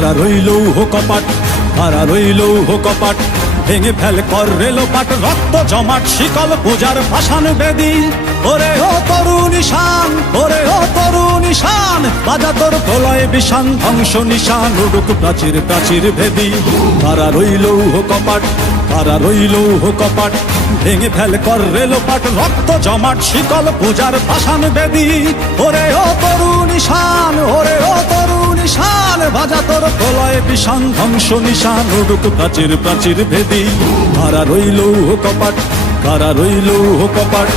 কারা রইল কপাট, কারা রইল কপাট, ভেঙে ফেল কর রেলোপাট, রক্ত জমাট শিকল পূজার ভাসান বেদি। ওরে ও তরুণ ঈশান, ওরে ও তরুণ ঈশান, বাজা তোর প্রলয় বিষান, ধ্বংস নিশান উড়ুক প্রাচীর প্রাচীর ভেদি। কারা রইল কপাট, কারা রইল কপাট, ভেঙে ফেল কর রেলোপাট, রক্ত জমাট শিকল পূজার ভাসান বেদি। ওরে ও তরুণ ঈশান, ওরে ও তরুণ ঈশান, বাজা তোর প্রলয় বিষান, ধ্বংস নিশান উড়ুক প্রাচীর প্রাচীর ভেদি। কারা রইল কপাট, কারা রইল কপাট।